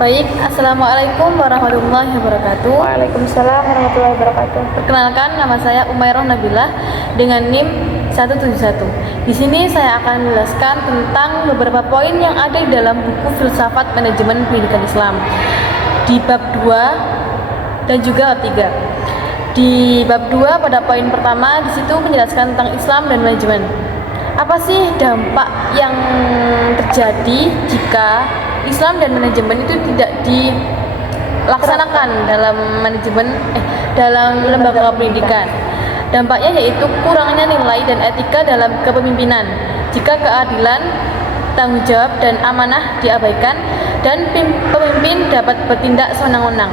Baik, Assalamualaikum warahmatullahi wabarakatuh. Waalaikumsalam warahmatullahi wabarakatuh. Perkenalkan, nama saya Umairah Nabilah dengan NIM 171. Di sini saya akan menjelaskan tentang beberapa poin yang ada di dalam buku Filsafat Manajemen Pendidikan Islam di bab 2 dan juga bab 3. Di bab 2 pada poin pertama di situ menjelaskan tentang Islam dan manajemen. Apa sih dampak yang terjadi jika Islam dan manajemen itu tidak dilaksanakan dalam lembaga pendidikan? Dampaknya yaitu kurangnya nilai dan etika dalam kepemimpinan. Jika keadilan, tanggung jawab dan amanah diabaikan dan pemimpin dapat bertindak sewenang-wenang.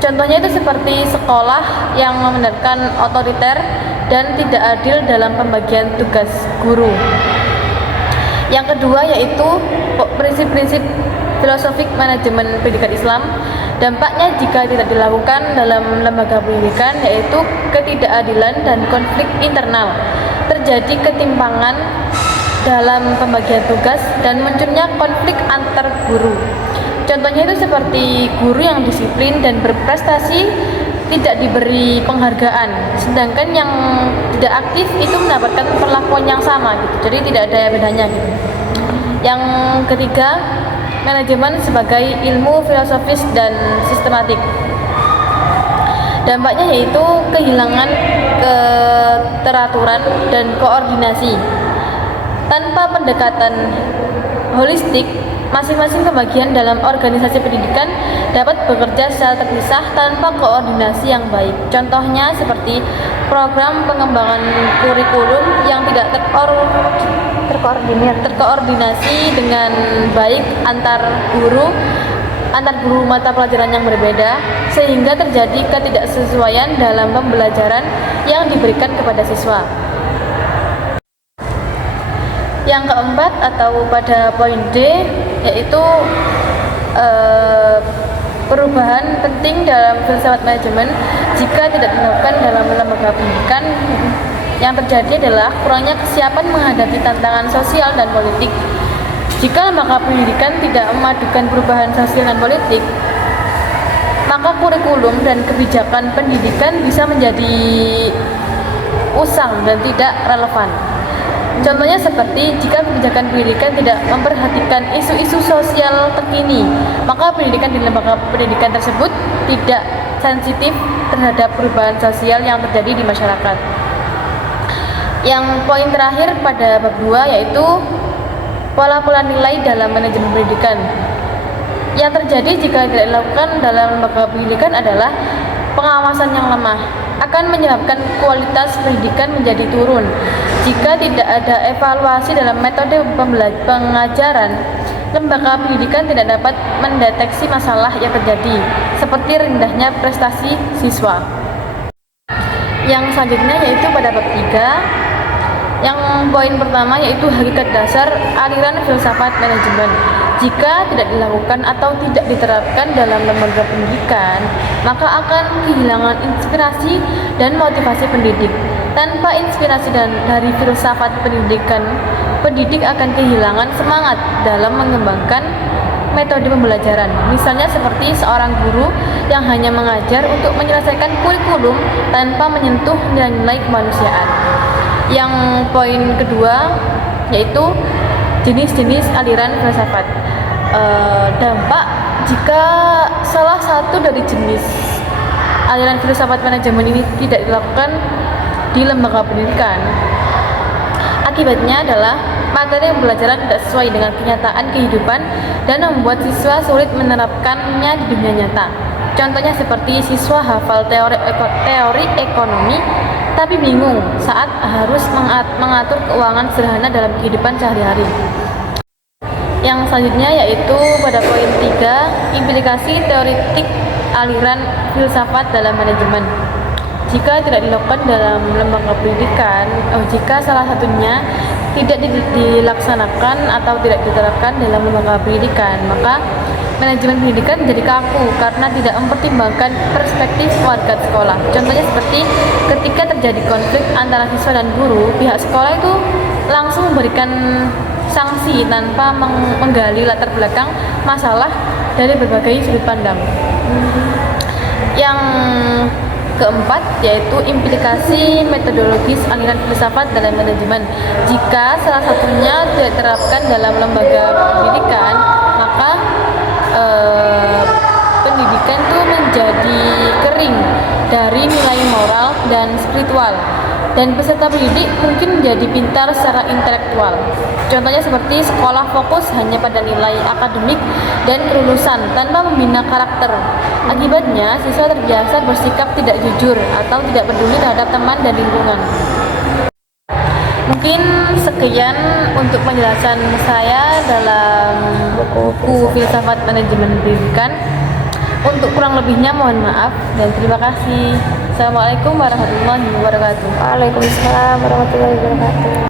Contohnya itu seperti sekolah yang menerapkan otoriter dan tidak adil dalam pembagian tugas guru. Yang kedua yaitu prinsip-prinsip filosofik manajemen pendidikan Islam. Dampaknya jika tidak dilakukan dalam lembaga pendidikan yaitu ketidakadilan dan konflik internal. Terjadi ketimpangan dalam pembagian tugas dan munculnya konflik antar guru. Contohnya itu seperti guru yang disiplin dan berprestasi tidak diberi penghargaan, sedangkan yang tidak aktif itu mendapatkan perlakuan yang sama gitu. Jadi tidak ada bedanya gitu. Yang ketiga, manajemen sebagai ilmu filosofis dan sistematik. Dampaknya yaitu kehilangan keteraturan dan koordinasi. Tanpa pendekatan holistik, masing-masing kebagian dalam organisasi pendidikan dapat bekerja secara terpisah tanpa koordinasi yang baik. Contohnya seperti program pengembangan kurikulum yang tidak terkoordinasi dengan baik antar guru mata pelajaran yang berbeda, sehingga terjadi ketidaksesuaian dalam pembelajaran yang diberikan kepada siswa. Yang keempat atau pada poin D yaitu perubahan penting dalam filsafat manajemen jika tidak dilakukan dalam lembaga pendidikan. Yang terjadi adalah kurangnya kesiapan menghadapi tantangan sosial dan politik. Jika lembaga pendidikan tidak memadukan perubahan sosial dan politik, maka kurikulum dan kebijakan pendidikan bisa menjadi usang dan tidak relevan. Contohnya seperti jika kebijakan pendidikan tidak memperhatikan isu-isu sosial terkini, maka pendidikan di lembaga pendidikan tersebut tidak sensitif terhadap perubahan sosial yang terjadi di masyarakat. Yang poin terakhir pada bab 2 yaitu pola-pola nilai dalam manajemen pendidikan. Yang terjadi jika tidak dilakukan dalam lembaga pendidikan adalah pengawasan yang lemah akan menyebabkan kualitas pendidikan menjadi turun. Jika tidak ada evaluasi dalam metode pengajaran, lembaga pendidikan tidak dapat mendeteksi masalah yang terjadi, seperti rendahnya prestasi siswa. Yang selanjutnya yaitu pada bab 3. Yang poin pertama yaitu hakikat dasar aliran filsafat manajemen. Jika tidak dilakukan atau tidak diterapkan dalam lembaga pendidikan, maka akan kehilangan inspirasi dan motivasi pendidik. Tanpa inspirasi dari filsafat pendidikan, pendidik akan kehilangan semangat dalam mengembangkan metode pembelajaran. Misalnya seperti seorang guru yang hanya mengajar untuk menyelesaikan kurikulum tanpa menyentuh nilai-nilai kemanusiaan. Yang poin kedua yaitu jenis-jenis aliran filsafat. Dampak jika salah satu dari jenis aliran filsafat manajemen ini tidak dilakukan di lembaga pendidikan, akibatnya adalah materi pembelajaran tidak sesuai dengan kenyataan kehidupan dan membuat siswa sulit menerapkannya di dunia nyata. Contohnya seperti siswa hafal teori ekonomi tapi bingung saat harus mengatur keuangan sederhana dalam kehidupan sehari-hari. Yang selanjutnya yaitu pada poin 3, implikasi teoretik aliran filsafat dalam manajemen. Jika tidak dilakukan dalam lembaga pendidikan, jika salah satunya tidak dilaksanakan atau tidak diterapkan dalam lembaga pendidikan, maka manajemen pendidikan menjadi kaku karena tidak mempertimbangkan perspektif warga sekolah. Contohnya seperti ketika terjadi konflik antara siswa dan guru, pihak sekolah itu langsung memberikan sanksi tanpa menggali latar belakang masalah dari berbagai sudut pandang. Yang keempat yaitu implikasi metodologis aliran filsafat dalam manajemen. Jika salah satunya tidak diterapkan dalam lembaga pendidikan, maka pendidikan itu menjadi kering dari nilai moral dan spiritual, dan peserta pendidik mungkin menjadi pintar secara intelektual. Contohnya seperti sekolah fokus hanya pada nilai akademik dan kelulusan tanpa membina karakter. Akibatnya, siswa terbiasa bersikap tidak jujur atau tidak peduli terhadap teman dan lingkungan. Mungkin sekian untuk penjelasan saya dalam buku Filsafat Manajemen Pendidikan. Untuk kurang lebihnya mohon maaf dan terima kasih. Assalamualaikum warahmatullahi wabarakatuh. Waalaikumsalam warahmatullahi wabarakatuh.